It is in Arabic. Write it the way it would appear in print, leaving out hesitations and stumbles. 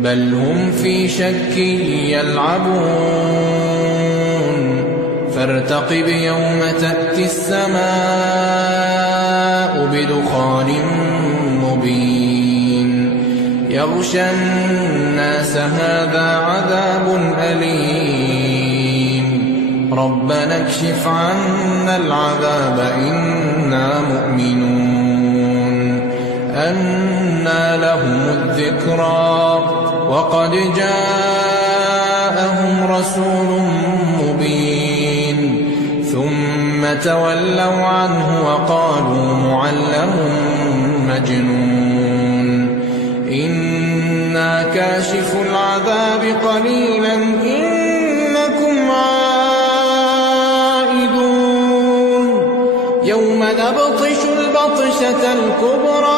بل هم في شك يلعبون فارتقب يوم تأتي السماء بدخان مبين يغشى الناس هذا عذاب أليم ربنا اكشف عنا العذاب إنا مؤمنون أنى لهم الذكرى وقد جاءهم رسول مبين ثم تولوا عنه وقالوا معلم مجنون إنا كاشف العذاب قليلا إنكم عائدون يوم نبطش البطشة الكبرى